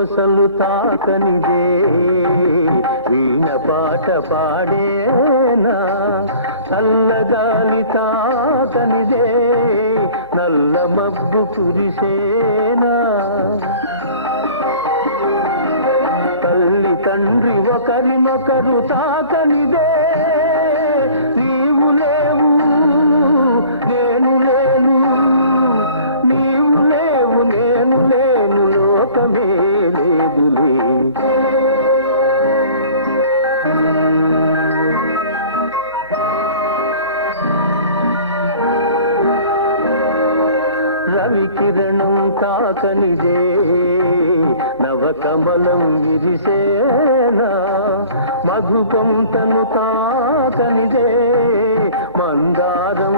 కొసలు తాకనిదే వీణ పాట పాడేనా చల్లగాలి తాకనిదే నల్ల మబ్బు కురిసేనా తల్లి తండ్రి ఒకరినొకరు తాకనిదే నీవు లేవు నేను లేను నీవు లేవు నేను లేను లోకమే లేదులే రవి కిరణం తాకనిదే నవకమలం విరిసేనా మధుపం తను తాకనిదే మందారం